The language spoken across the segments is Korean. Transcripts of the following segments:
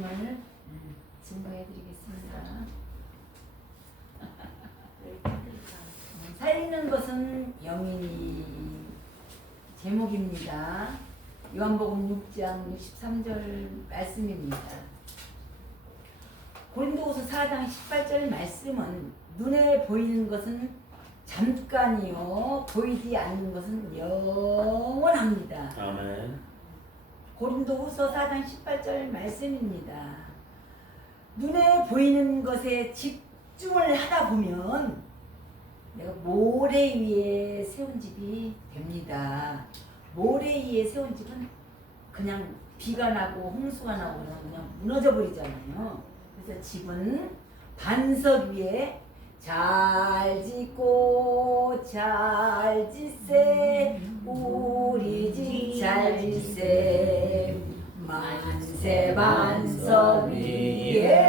말씀을 증거해 드리겠습니다. 살리는 것은 영이니 제목입니다. 요한복음 6장 63절 말씀입니다. 고린도후서 4장 18절 말씀은 눈에 보이는 것은 잠깐이요 보이지 않는 것은 영원합니다. 아멘. 고린도후서 4장 18절 말씀입니다. 눈에 보이는 것에 집중을 하다 보면 내가 모래 위에 세운 집이 됩니다. 모래 위에 세운 집은 그냥 비가 나고 홍수가 나고 그냥 무너져 버리잖아요. 그래서 집은 반석 위에 잘 짓고 잘 짓세 우리 집 잘 짓세 만세 반석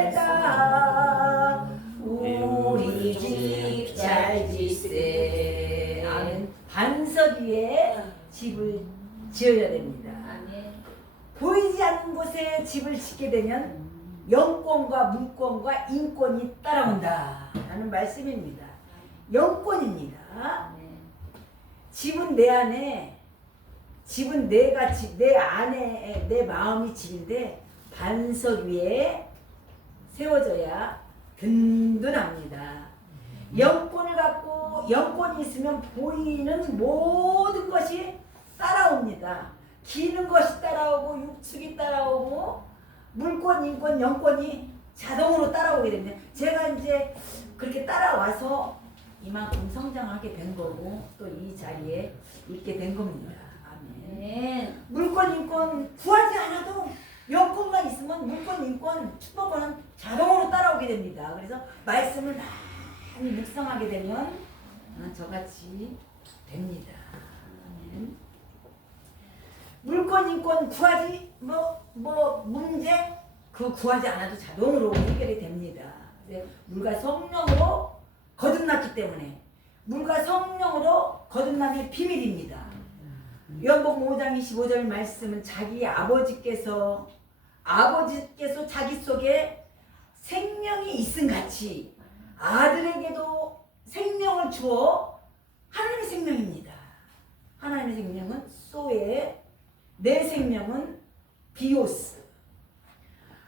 위에다 우리 집 잘 짓세. 아멘. 반석 위에 집을 지어야 됩니다. 보이지 않는 곳에 집을 짓게 되면 영권과 물권과 인권이 따라온다 라는 말씀입니다. 영권입니다. 집은 내 안에, 집은 내가 내 안에 내 마음이 집인데 반석 위에 세워져야 든든합니다. 영권을 갖고 영권이 있으면 보이는 모든 것이 따라옵니다. 기는 것이 따라오고 육축이 따라오고 물권, 인권, 영권이 자동으로 따라오게 됩니다. 제가 이제 그렇게 따라와서 이만큼 성장하게 된 거고 또 이 자리에 있게 된 겁니다. 아멘. 물권, 인권 구하지 않아도 영권만 있으면 물권, 인권, 축복권은 자동으로 따라오게 됩니다. 그래서 말씀을 많이 묵상하게 되면 저같이 됩니다. 아멘. 물권, 인권 구하지 문제 그 구하지 않아도 자동으로 해결이 됩니다. 물과 성령으로 거듭났기 때문에 물과 성령으로 거듭남의 비밀입니다. 요한복음 5장 25절 말씀은 자기 아버지께서 자기 속에 생명이 있음 같이 아들에게도 생명을 주어 하나님의 생명입니다. 하나님의 생명은 소에 내 생명은 비오스.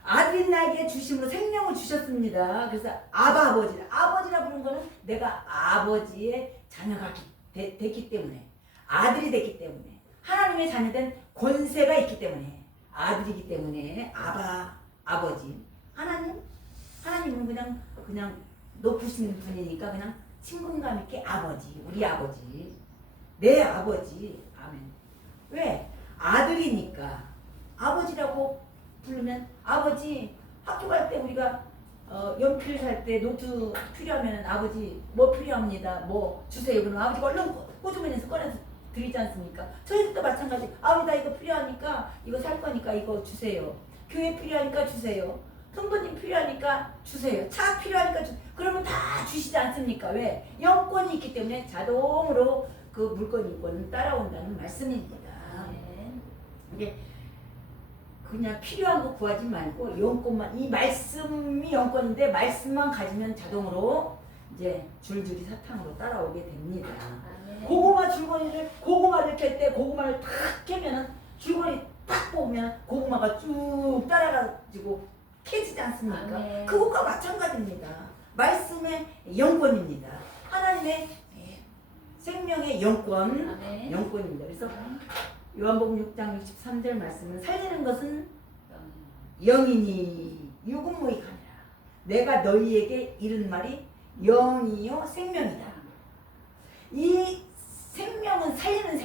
아들이 나에게 주심으로 생명을 주셨습니다. 그래서 아버지라 부른 거는 내가 아버지의 자녀가 됐기 때문에 아들이 됐기 때문에 하나님의 자녀된 권세가 있기 때문에 아들이기 때문에 아버지 하나님은 그냥 높으신 분이니까 그냥 친근감 있게 아버지 우리 아버지 내 아버지 아멘. 왜? 아들이니까 아버지라고 부르면 아버지 학교 갈 때 우리가 연필 살 때 노트 필요하면 아버지 뭐 필요합니다 뭐 주세요 그러면 아버지가 얼른 호주머니에서 꺼내서 드리지 않습니까? 저희들도 마찬가지. 아버지 나 이거 필요하니까 이거 살 거니까 이거 주세요. 교회 필요하니까 주세요. 성도님 필요하니까 주세요. 차 필요하니까 그러면 다 주시지 않습니까? 왜? 영권이 있기 때문에 자동으로 그 물권 인권은 따라온다는 말씀입니다. 이제 그냥 필요한 거 구하지 말고 영권만 이 말씀이 영권인데 말씀만 가지면 자동으로 이제 줄줄이 사탕으로 따라오게 됩니다. 고구마 줄거리를 고구마를 캘 때 고구마를 탁 캐면은 줄거리 딱 뽑으면 고구마가 쭉 따라가지고 캐지지 않습니까? 그것과 마찬가지입니다. 말씀의 영권입니다. 하나님의 생명의 영권입니다. 그래서 요한복음 6장 63절 말씀은 살리는 것은 영이니 육은 무익하니라. 내가 너희에게 이른 말이 영이요 생명이다. 이 생명은 살리는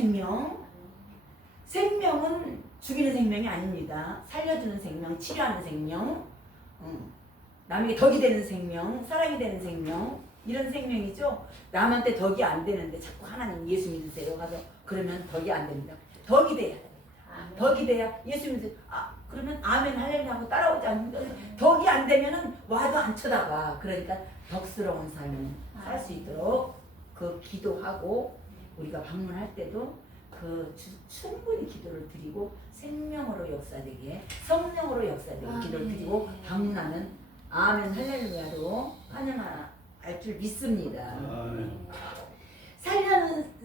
생명은 죽이는 생명이 아닙니다. 살려주는 생명, 치료하는 생명, 남에게 덕이 되는 생명, 사랑이 되는 생명 이런 생명이죠. 남한테 덕이 안 되는데 자꾸 하나님 예수 믿으세요 가서 그러면 덕이 안 됩니다. 덕이 돼야 됩니다. 덕이 돼야 예수 믿으세요. 그러면 아멘 할렐루야 하고 따라오지 않는다. 덕이 안 되면은 와도 안 쳐다봐. 그러니까 덕스러운 삶을 살 수 있도록 그 기도하고 우리가 방문할 때도 충분히 기도를 드리고 생명으로 역사되게 성령으로 역사되게 기도를 드리고 방문하는 아멘 할렐루야로 환영할 줄 믿습니다.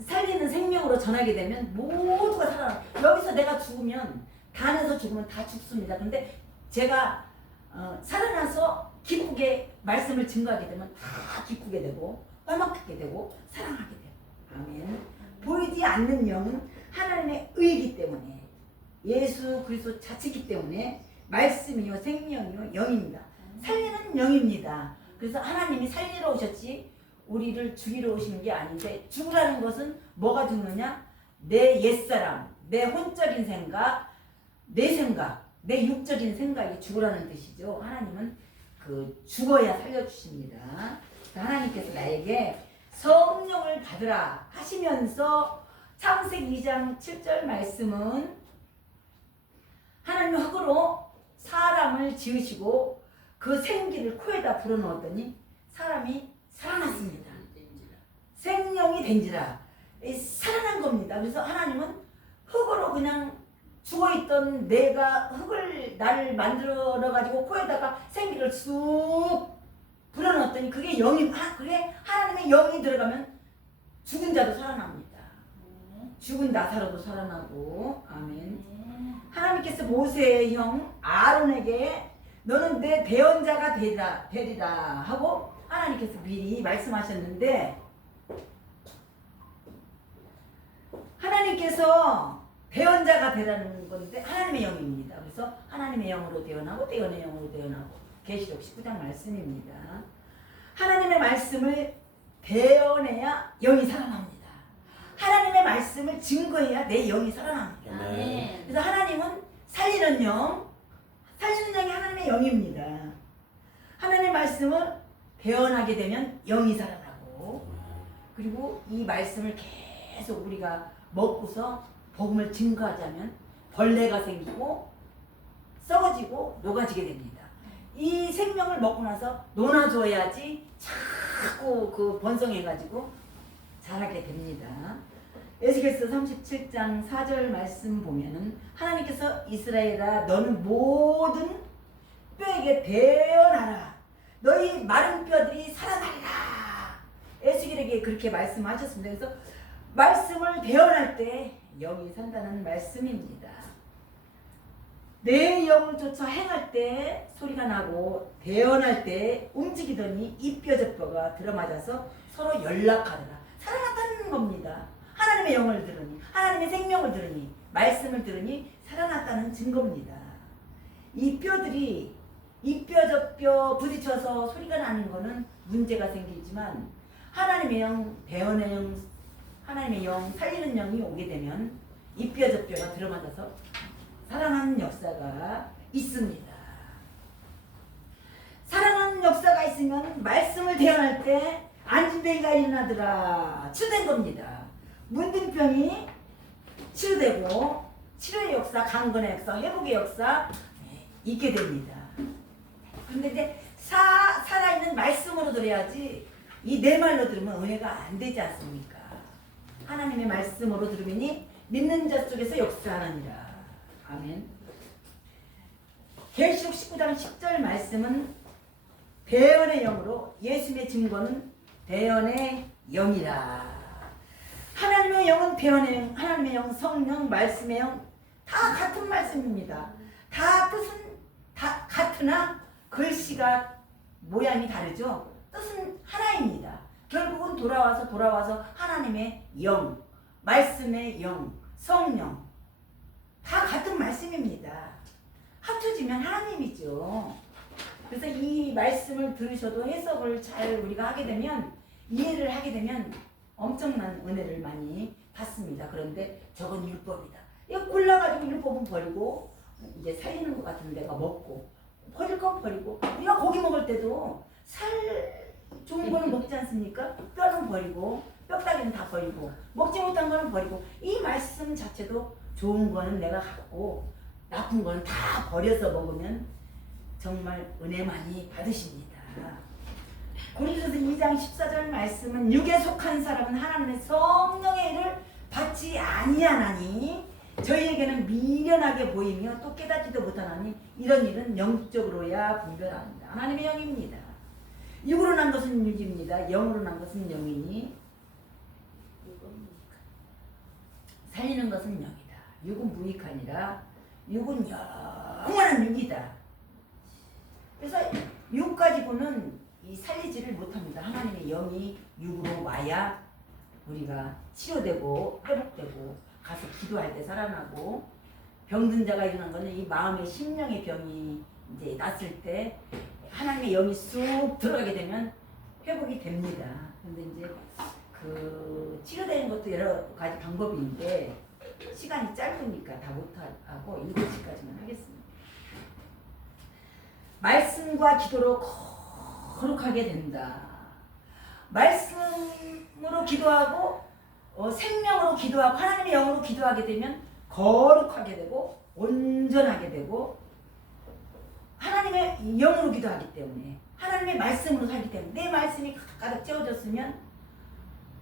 살리는 생명으로 전하게 되면 모두가 살아나. 여기서 내가 죽으면 단에서 죽으면 다 죽습니다. 근데 제가 살아나서 기쁘게 말씀을 증거하게 되면 다 기쁘게 되고 화목하게 되고 사랑하게 돼요. 아멘. 보이지 않는 영은 하나님의 의이기 때문에 예수 그리스도 자체이기 때문에 말씀이요 생명이요 영입니다. 살리는 영입니다. 그래서 하나님이 살리러 오셨지 우리를 죽이러 오시는 게 아닌데 죽으라는 것은 뭐가 죽느냐? 내 옛사람, 내 혼적인 생각, 내 육적인 생각이 죽으라는 뜻이죠. 하나님은 죽어야 살려주십니다. 하나님께서 나에게 성령을 받으라 하시면서 창세기 2장 7절 말씀은 하나님 흙으로 사람을 지으시고 그 생기를 코에다 불어넣었더니 사람이 살아났습니다. 생명이 된지라 살아난 겁니다. 그래서 하나님은 흙으로 그냥 죽어있던 내가 흙을 나를 만들어 가지고 코에다가 생기를 쑥 불어넣었더니 그게 그게 하나님의 영이 들어가면 죽은 자도 살아납니다. 죽은 나사로도 살아나고 아멘. 하나님께서 모세의 형 아론에게 너는 내 대언자가 되리라 하고 하나님께서 미리 말씀하셨는데 하나님께서 대언자가 되라는 건데 하나님의 영입니다. 그래서 하나님의 영으로 대언하고 대언의 영으로 대언하고 계시록 19장 말씀입니다. 하나님의 말씀을 대언해야 영이 살아납니다. 하나님의 말씀을 증거해야 내 영이 살아납니다. 아멘. 그래서 하나님은 살리는 영이 하나님의 영입니다. 하나님의 말씀을 대언하게 되면 영이 살아나고 그리고 이 말씀을 계속 우리가 먹고서 복음을 증거하자면 벌레가 생기고 썩어지고 녹아지게 됩니다. 이 생명을 먹고 나서 논아줘야지 자꾸 번성해가지고 자라게 됩니다. 에스겔서 37장 4절 말씀 보면은 하나님께서 이스라엘아 너는 모든 뼈에게 대언하라. 너희 마른 뼈들이 살아날라. 에스겔에게 그렇게 말씀하셨습니다. 그래서 말씀을 대언할 때 영이 산다는 말씀입니다. 내 영을 쫓아 행할 때 소리가 나고 대언할 때 움직이더니 이 뼈 저 뼈가 들어맞아서 서로 연락하더라. 살아났다는 겁니다. 하나님의 영을 들으니 하나님의 생명을 들으니 말씀을 들으니 살아났다는 증거입니다. 이 뼈들이 이 뼈 저 뼈 부딪혀서 소리가 나는 거는 문제가 생기지만 하나님의 영, 대언의 영, 하나님의 영, 살리는 영이 오게 되면 이 뼈 저 뼈가 들어맞아서 살아나는 역사가 있습니다. 살아나는 역사가 있으면 말씀을 대언할 때 안진뱅이가 일어나더라. 치유된 겁니다. 문둥병이 치유되고 치료의 역사, 강건의 역사, 회복의 역사 있게 됩니다. 그런데 이제 살아있는 말씀으로 들어야지 이 내 말로 들으면 은혜가 안 되지 않습니까? 하나님의 말씀으로 들으니 믿는 자 속에서 역사하느니라. 아멘. 계시록 19장 10절 말씀은 대언의 영으로 예수님의 증거는 대언의 영이라. 하나님의 영은 대언의 영, 하나님의 영, 성령, 말씀의 영 다 같은 말씀입니다. 다 뜻은 다 같으나 글씨가 모양이 다르죠. 뜻은 하나입니다. 결국은 돌아와서 하나님의 영, 말씀의 영, 성령 다 같은 말씀입니다. 합쳐지면 하나님이죠. 그래서 이 말씀을 들으셔도 해석을 잘 우리가 하게 되면 이해를 하게 되면 엄청난 은혜를 많이 받습니다. 그런데 저건 율법이다. 이거 골라가지고 율법은 버리고 이제 살리는 것 같은 데가 먹고 버릴 건 버리고 우리가 고기 먹을 때도 살 좋은 거는 먹지 않습니까? 뼈는 버리고 뼈다귀는 다 버리고 먹지 못한 거는 버리고 이 말씀 자체도 좋은 거는 내가 갖고 나쁜 거는 다 버려서 먹으면 정말 은혜 많이 받으십니다. 고린도서 2장 14절 말씀은 육에 속한 사람은 하나님의 성령의 일을 받지 아니하나니 저희에게는 미련하게 보이며 또 깨닫지도 못하나니 이런 일은 영적으로야 분별합니다. 하나님의 영입니다. 육으로 난 것은 육입니다. 영으로 난 것은 영이니 살리는 것은 영이다. 육은 무익하니라. 육은 영원한 육이다. 그래서 육 가지고는 이 살리지를 못합니다. 하나님의 영이 육으로 와야 우리가 치료되고 회복되고 가서 기도할 때 살아나고, 병든 자가 일어난 거는 이 마음의 심령의 병이 이제 났을 때 하나님의 영이 쑥 들어가게 되면 회복이 됩니다. 근데 이제 그 치료되는 것도 여러 가지 방법인데 시간이 짧으니까 다 못하고 7시까지만 하겠습니다. 말씀과 기도로 거룩하게 된다. 말씀으로 기도하고 생명으로 기도하고 하나님의 영으로 기도하게 되면 거룩하게 되고 온전하게 되고, 하나님의 영으로 기도하기 때문에 하나님의 말씀으로 살기 때문에 내 말씀이 가득 채워졌으면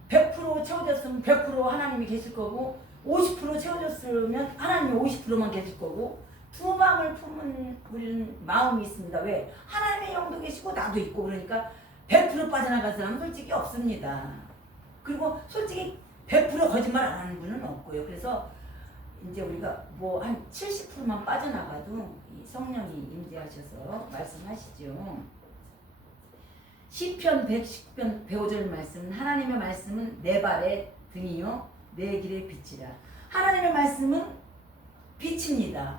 100% 채워졌으면 100% 하나님이 계실 거고, 50% 채워졌으면 하나님이 50%만 계실 거고, 두 마음을 품은 우리는 마음이 있습니다. 왜? 하나님의 영도 계시고 나도 있고, 그러니까 100% 빠져나갈 사람은 솔직히 없습니다. 그리고 솔직히 100% 거짓말 안 하는 분은 없고요. 그래서 이제 우리가 뭐 한 70%만 빠져나가도 이 성령이 임재하셔서 말씀하시죠. 시편 110편 105절 말씀은 하나님의 말씀은 내 발의 등이요 내 길의 빛이라. 하나님의 말씀은 빛입니다.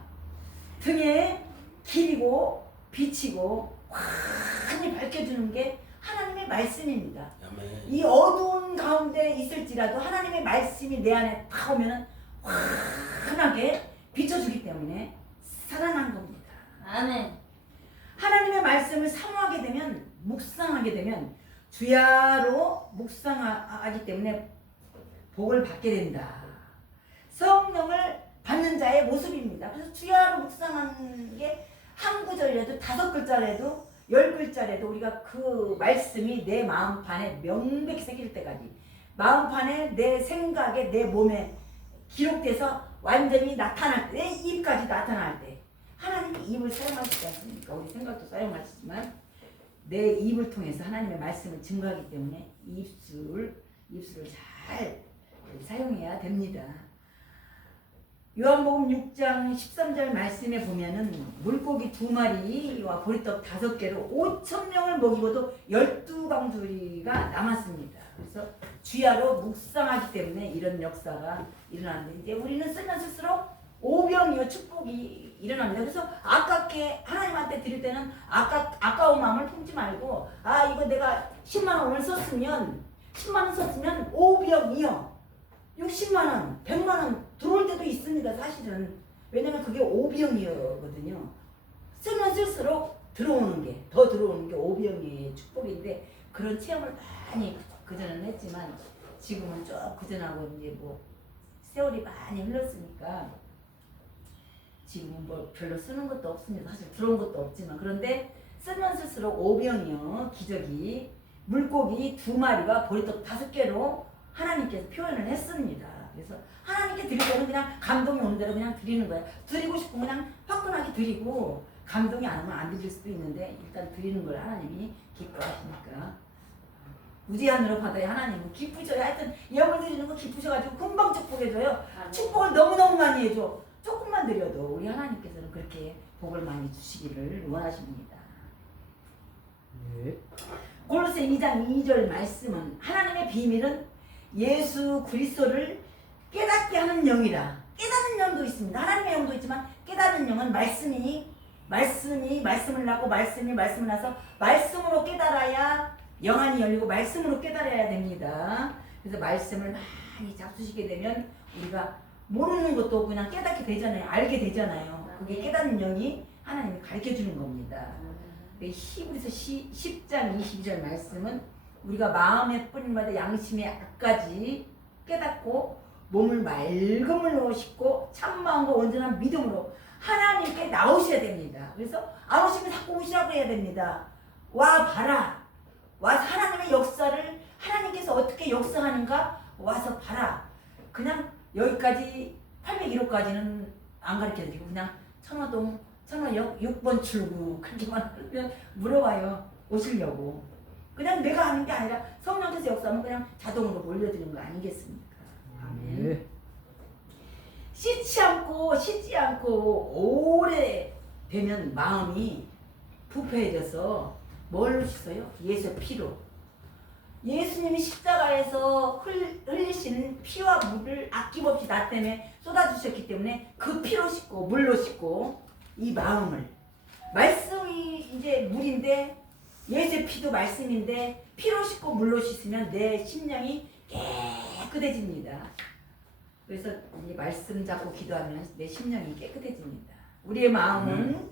등의 길이고 빛이고 환히 밝혀주는 게 하나님의 말씀입니다. 아멘. 이 어두운 가운데 있을지라도 하나님의 말씀이 내 안에 다 오면은 환하게 비춰주기 때문에 살아난 겁니다. 아멘. 하나님의 말씀을 사모하게 되면, 묵상하게 되면 주야로 묵상하기 때문에 복을 받게 된다. 성령을 받는 자의 모습입니다. 그래서 주야로 묵상하는 게 한 구절이라도 5글자라도 10글자라도 우리가 그 말씀이 내 마음판에 명백히 새길 때까지, 마음판에 내 생각에 내 몸에 기록돼서 완전히 나타날 때, 내 입까지 나타날 때, 하나님이 입을 사용하시지 않습니까? 우리 생각도 사용하시지만 내 입을 통해서 하나님의 말씀을 증거하기 때문에 입술을 잘 사용해야 됩니다. 요한복음 6장 13절 말씀에 보면은 물고기 2마리와 보리떡 5개로 5,000명을 먹이고도 12강주리가 남았습니다. 그래서 주야로 묵상하기 때문에 이런 역사가 일어나는데, 이제 우리는 쓰면 쓸수록 오병이어 축복이 일어납니다. 그래서 아깝게 하나님한테 드릴 때는 아까운 마음을 품지 말고, 아 이거 내가 10만 원 오늘 썼으면 10만 원 썼으면 오병이어 60만 원, 100만 원 들어올 때도 있습니다. 사실은. 왜냐면 그게 오병이어거든요. 쓰면 쓸수록 더 들어오는 게 오병이의 축복인데, 그런 체험을 많이 그전에는 했지만 지금은 쭉 그전하고 이제 뭐 세월이 많이 흘렀으니까 지금은 뭐 별로 쓰는 것도 없습니다. 사실 들어온 것도 없지만, 그런데 쓰면 쓸수록 오병이어 기적이 물고기 2마리가 보리떡 5개로 하나님께서 표현을 했습니다. 그래서 하나님께 드릴 때는 그냥 감동이 오는 대로 그냥 드리는 거예요. 드리고 싶으면 그냥 화끈하게 드리고, 감동이 안 오면 안 드릴 수도 있는데 일단 드리는 걸 하나님이 기뻐하시니까 무제한으로 받아야 하나님은 기쁘셔요. 하여튼 예물 드리는 거 기쁘셔가지고 금방 축복해줘요. 축복을 너무너무 많이 해줘. 조금만 드려도 우리 하나님께서는 그렇게 복을 많이 주시기를 원하십니다. 네. 골로새 2장 2절 말씀은 하나님의 비밀은 예수 그리스도를 깨닫게 하는 영이라. 깨닫는 영도 있습니다. 하나님의 영도 있지만 깨닫는 영은 말씀을 낳고 말씀을 나서 말씀으로 깨달아야 영안이 열리고 말씀으로 깨달아야 됩니다. 그래서 말씀을 많이 잡수시게 되면 우리가 모르는 것도 그냥 깨닫게 되잖아요. 알게 되잖아요. 그게 깨닫는 영이 하나님이 가르쳐 주는 겁니다. 히브리서 10장 22절 말씀은 우리가 마음의 뿌림마다 양심의 악까지 깨닫고 몸을 맑은 물로 씻고 참마음과 온전한 믿음으로 하나님께 나오셔야 됩니다. 그래서 안 오시면 자꾸 오시라고 해야 됩니다. 와 봐라. 와서 하나님의 역사를, 하나님께서 어떻게 역사하는가 와서 봐라. 그냥 여기까지 801호까지는 안 가르쳐드리고 그냥 천화동 천화역 6번 출구 그렇게만 하면 물어봐요. 오시려고. 그냥 내가 하는 게 아니라 성령께서 역사하면 그냥 자동으로 몰려드는 거 아니겠습니까? 아멘. 예. 씻지 않고 오래 되면 마음이 부패해져서 뭘로 씻어요? 예수의 피로. 예수님이 십자가에서 흘리신 피와 물을 아낌없이 나 때문에 쏟아주셨기 때문에 그 피로 씻고 물로 씻고 이 마음을 말씀이 이제 물인데 예수의 피도 말씀인데 피로 씻고 물로 씻으면 내 심령이 깨끗해집니다. 그래서 이 말씀 잡고 기도하면 내 심령이 깨끗해집니다. 우리의 마음은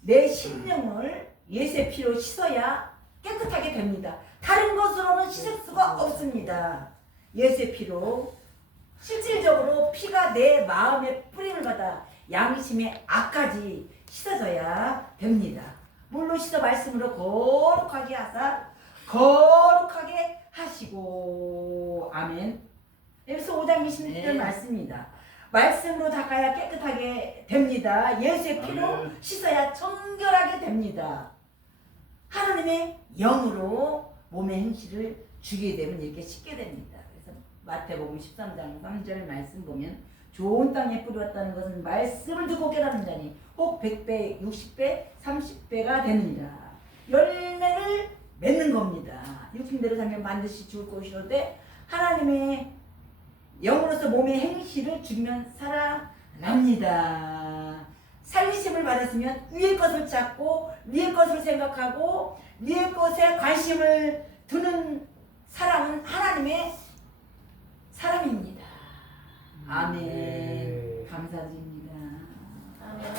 내 심령을 예수의 피로 씻어야 깨끗하게 됩니다. 다른 것으로는 씻을 수가 없습니다. 예수의 피로 실질적으로 피가 내 마음에 뿌림을 받아 양심의 악까지 씻어져야 됩니다. 물로 씻어 말씀으로 거룩하게 하사 거룩하게 하시고 아멘. 에베소 5장 26절 말씀입니다. 말씀으로 닦아야 깨끗하게 됩니다. 예수의 피로 씻어야 청결하게 됩니다. 하나님의 영으로 몸의 행실을 주게 되면 이렇게 씻게 됩니다. 그래서 마태복음 13장 3절 말씀 보면 좋은 땅에 뿌렸다는 것은 말씀을 듣고 깨닫는 자니 혹 100배, 60배, 30배가 되느니라. 열매를 맺는 겁니다. 육신대로 살면 반드시 죽을 것이로되 하나님의 영으로서 몸의 행실을 죽이면 살아납니다. 살리심을 받았으면 위의 것을 찾고 위의 것을 생각하고 위의 것에 관심을 두는 사람은 하나님의 사람입니다. 아멘. 감사드립니다. 아멘.